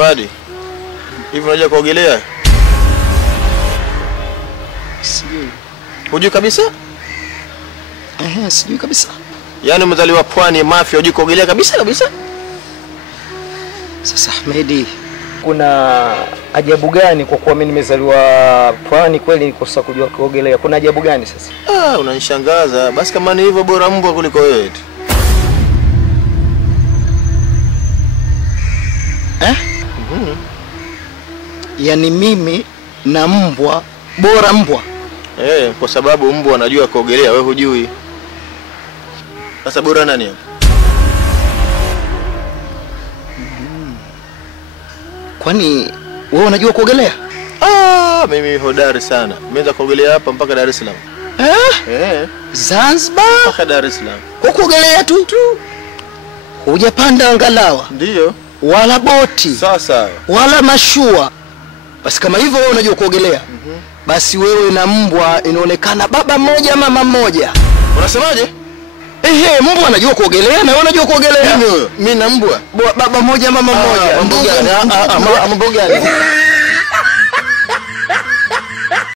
Fadi, hivi unajua kuogelea? Sijui. Hujui kabisa? Sijui kabisa. Yaani umezaliwa pwani Mafia hujui kuogelea kabisa? Sasa Ahmedi, kuna ajabu gani kwa kuwa mimi nimezaliwa pwani kweli nikosa kujua kuogelea? Kuna ajabu gani sasa? Unanishangaza. Basi kama ni hivyo bora mbwa kuliko wewe. Yaani mimi na mbwa bora mbwa? Kwa sababu mbwa anajua kuogelea, wewe hujui. Sasa bora nani hapo? Kwani wewe unajua kuogelea? Mimi hodari sana. Nimeanza kuogelea hapa mpaka Dar es Salaam. Zanzibar mpaka Dar es Salaam. Kuogelea tu? Hujapanda angalawa? Ndio. Wala boti? Sasa. Wala mashua? Basi kama hivyo wewe unajua kuogelea, basi wewe na mbwa inaonekana baba mmoja mama mmoja. Unasemaje? Mbwa anajua kuogelea na wewe unajua kuogelea. Mimi na mbwa baba mmoja mama mmoja. Mambo gani?